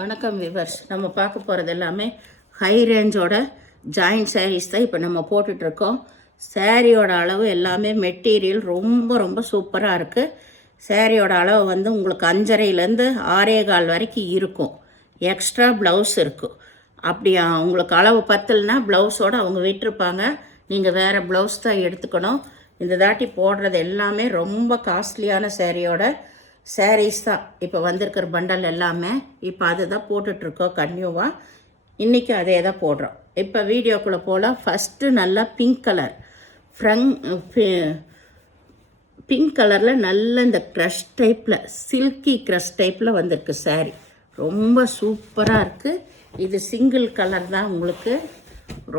வணக்கம் விவர்ஸ். நம்ம பார்க்க போகிறது எல்லாமே ஹை ரேஞ்சோட ஜாயின்ட் சாரீஸ் தான் இப்போ நம்ம போட்டுட்ருக்கோம். சாரியோட அளவு எல்லாமே மெட்டீரியல் ரொம்ப ரொம்ப சூப்பராக இருக்குது. சாரியோட அளவு வந்து உங்களுக்கு 5.5லேருந்து 6.25 வரைக்கும் இருக்கும். எக்ஸ்ட்ரா ப்ளவுஸ் இருக்கும். அப்படி உங்களுக்கு அளவு பத்தலைன்னா ப்ளவுஸோடு அவங்க விட்டுருப்பாங்க. நீங்கள் வேறு ப்ளவுஸ் தான் எடுத்துக்கணும். இந்த தாட்டி போடுறது எல்லாமே ரொம்ப காஸ்ட்லியான சாரியோட சாரீஸ் தான் இப்போ வந்திருக்கிற பண்டல் எல்லாமே. இப்போ அது தான் போட்டுட்ருக்கோம் கன்யூவாக. இன்றைக்கி அதே தான் போடுறோம். இப்போ வீடியோக்குள்ளே போல் ஃபஸ்ட்டு நல்லா பிங்க் கலர் பிங்க் கலரில் நல்ல இந்த க்ரஷ் டைப்பில் சில்கி க்ரஷ் டைப்பில் வந்திருக்கு சாரீ. ரொம்ப சூப்பராக இருக்குது. இது சிங்கிள் கலர் தான், உங்களுக்கு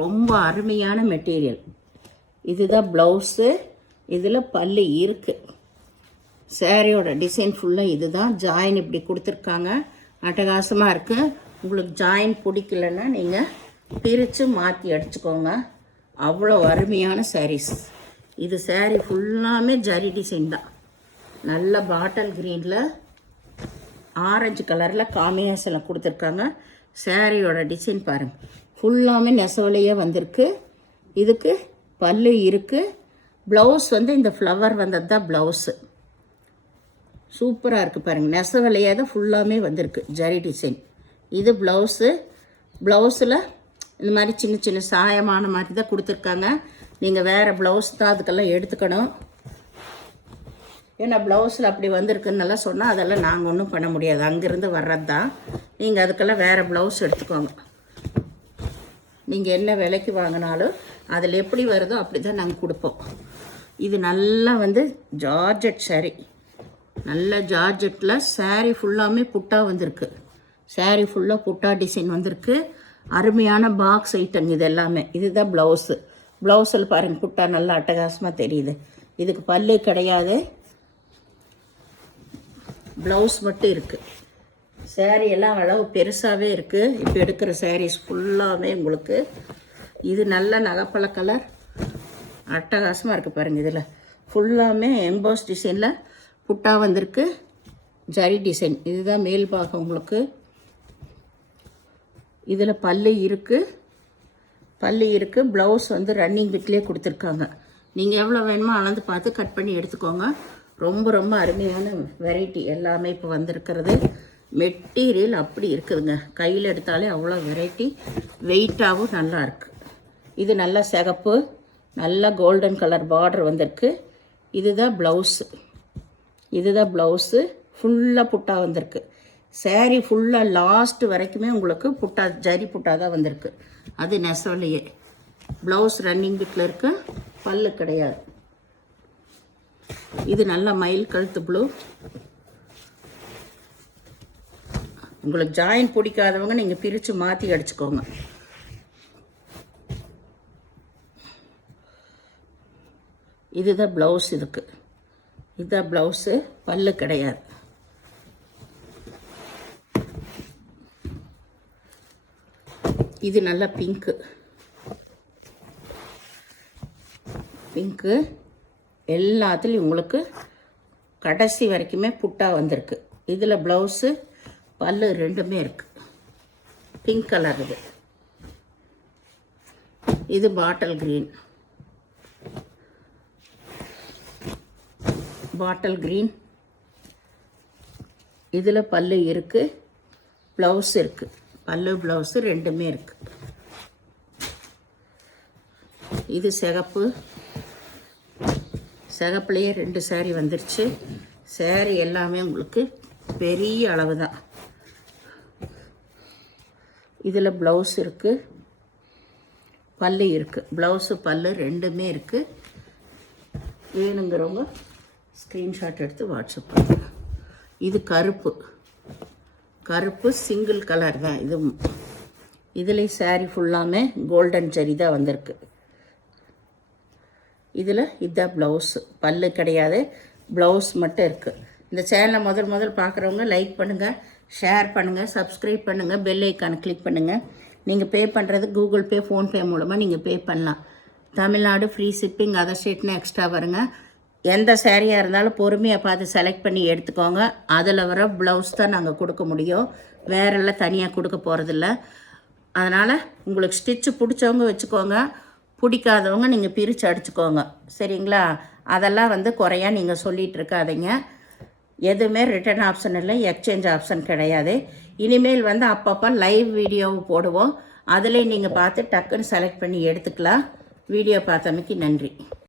ரொம்ப அருமையான மெட்டீரியல். இதுதான் ப்ளவுஸு. இதில் பல்லு இருக்குது. சாரியோட டிசைன் ஃபுல்லாக இது தான். ஜாயின் இப்படி கொடுத்துருக்காங்க, அட்டகாசமாக இருக்குது. உங்களுக்கு ஜாயின் பிடிக்கலன்னா நீங்கள் பிரித்து மாற்றி அடிச்சுக்கோங்க. அவ்வளோ அருமையான சாரீஸ். இது சாரீ ஃபுல்லாமே ஜரி டிசைன் தான். நல்ல பாட்டில் க்ரீனில் ஆரஞ்சு கலரில் காம்பினேஷனில் கொடுத்துருக்காங்க. சாரியோட டிசைன் பாருங்கள், ஃபுல்லாமே நெசவுலையே வந்திருக்கு. இதுக்கு பல்லு இருக்குது. ப்ளவுஸ் வந்து இந்த ஃப்ளவர் வந்தது தான் ப்ளவுஸு. சூப்பராக இருக்குது பாருங்கள். நெசவுலையே தான் ஃபுல்லாமே வந்திருக்கு ஜரி டிசைன். இது ப்ளவுஸு. ப்ளவுஸில் இந்த மாதிரி சின்ன சின்ன சாயமான மாதிரி தான் கொடுத்துருக்காங்க. நீங்கள் வேறு ப்ளவுஸ் தான் அதுக்கெல்லாம் எடுத்துக்கணும். ஏன்னா ப்ளவுஸில் அப்படி வந்திருக்குன்னெல்லாம் சொன்னால் அதெல்லாம் நாங்கள் ஒன்றும் பண்ண முடியாது. அங்கேருந்து வர்றது தான். நீங்கள் அதுக்கெல்லாம் வேறு ப்ளவுஸ் எடுத்துக்கோங்க. நீங்கள் என்ன விலைக்கு வாங்கினாலும் அதில் எப்படி வருதோ அப்படி தான் நாங்கள் கொடுப்போம். இது நல்லா வந்து ஜார்ஜெட் சாரீ. நல்ல ஜார்ஜெட்டில் சாரீ ஃபுல்லாமே புட்டா வந்திருக்கு. சாரீ ஃபுல்லாக புட்டா டிசைன் வந்திருக்கு. அருமையான பாக்ஸ் ஐட்டம் இது எல்லாமே. இதுதான் ப்ளவுஸு. ப்ளவுஸில் பாருங்கள், புட்டா நல்லா அட்டகாசமாக தெரியுது. இதுக்கு பல்லு கிடையாது, ப்ளவுஸ் மட்டும் இருக்குது. சாரீ எல்லாம் அளவு பெருசாகவே இருக்குது. இப்போ எடுக்கிற சாரீஸ் ஃபுல்லாகவே உங்களுக்கு இது நல்ல நகைப்பழ கலர் அட்டகாசமாக இருக்குது பாருங்கள். இதில் ஃபுல்லாமே எம்போஸ் டிசைனில் புட்டா வந்திருக்கு, ஜரி டிசைன். இதுதான் மேல் பாகம் உங்களுக்கு. இதில் பல்லு இருக்குது. ப்ளவுஸ் வந்து ரன்னிங் பிட்லேயே கொடுத்துருக்காங்க. நீங்கள் எவ்வளோ வேணுமோ அளந்து பார்த்து கட் பண்ணி எடுத்துக்கோங்க. ரொம்ப ரொம்ப அருமையான வெரைட்டி எல்லாமே இப்போ வந்திருக்கிறது. மெட்டீரியல் அப்படி இருக்குதுங்க. கையில் எடுத்தாலே அவ்வளோ வெரைட்டி. வெயிட்டாகவும் நல்லா இருக்குது. இது நல்ல சிகப்பு, நல்ல கோல்டன் கலர் பார்டர் வந்திருக்கு. இதுதான் ப்ளவுஸு. ஃபுல்லாக புட்டா வந்திருக்கு. சாரீ ஃபுல்லாக லாஸ்ட்டு வரைக்குமே உங்களுக்கு புட்டா, ஜரி புட்டா தான் வந்திருக்கு. அது நெசவுலையே. ப்ளவுஸ் ரன்னிங் பிட்டில் இருக்கு, பல்லு கிடையாது. இது நல்ல மயில் கழுத்து ப்ளூ. உங்களுக்கு ஜாயின் பிடிக்காதவங்க நீங்கள் பிரித்து மாற்றி அடிச்சுக்கோங்க. இதுதான் ப்ளவுஸ். இதுதான் ப்ளவுஸு, பல்லு கிடையாது. இது நல்லா பிங்க்கு எல்லாத்துலேயும் உங்களுக்கு கடைசி வரைக்குமே புட்டா வந்திருக்கு. இதில் ப்ளவுஸு, பல்லு ரெண்டுமே இருக்குது. Pink colour. இது பாட்டில் க்ரீன். இதில் பல்லு இருக்குது, ப்ளவுஸ் இருக்குது. பல்லு ப்ளவுஸு ரெண்டுமே இருக்குது. இது சிகப்புலேயே 2 சாரீ வந்துருச்சு. சாரீ எல்லாமே உங்களுக்கு பெரிய அளவு தான். இதில் ப்ளவுஸ் இருக்குது, பல்லு இருக்குது. ப்ளவுஸு பல்லு ரெண்டுமே இருக்குது. வேணுங்கிறவங்க ஸ்க்ரீன்ஷாட் எடுத்து வாட்ஸ்அப் பண்ணுங்க. இது கருப்பு சிங்கிள் கலர் தான். இதில் சாரீ ஃபுல்லாமே கோல்டன் ஜரி தான் வந்திருக்கு. இதுதான் ப்ளவுஸு. பல்லு கிடையாது, ப்ளவுஸ் மட்டும் இருக்குது. இந்த சேனலை முதல் பார்க்குறவங்க லைக் பண்ணுங்கள், ஷேர் பண்ணுங்கள், சப்ஸ்கிரைப் பண்ணுங்கள், பெல் ஐக்கானை கிளிக் பண்ணுங்கள். நீங்கள் பே பண்ணுறது கூகுள் பே, ஃபோன்பே மூலமாக நீங்கள் பே பண்ணலாம். தமிழ்நாடு ஃப்ரீ ஷிப்பிங், அதர் ஸ்டேட்னா எக்ஸ்ட்ரா வருங்க. எந்த சேரீயாக இருந்தாலும் பொறுமையாக பார்த்து செலக்ட் பண்ணி எடுத்துக்கோங்க. அதில் வர ப்ளவுஸ் தான் நாங்கள் கொடுக்க முடியும், வேறெல்லாம் தனியாக கொடுக்க போகிறதில்ல. அதனால் உங்களுக்கு ஸ்டிச்சு பிடிச்சவங்க வச்சுக்கோங்க, பிடிக்காதவங்க நீங்கள் பிரித்து அடிச்சுக்கோங்க, சரிங்களா? அதெல்லாம் வந்து குறையா நீங்கள் சொல்லிகிட்டு இருக்காதீங்க. எதுவுமே ரிட்டர்ன் ஆப்ஷன் இல்லை, எக்ஸ்சேஞ்ச் ஆப்ஷன் கிடையாது. இனிமேல் வந்து அப்பப்போ லைவ் வீடியோவும் போடுவோம், அதிலே நீங்கள் பார்த்து டக்குன்னு செலக்ட் பண்ணி எடுத்துக்கலாம். வீடியோ பார்த்தமைக்கு நன்றி.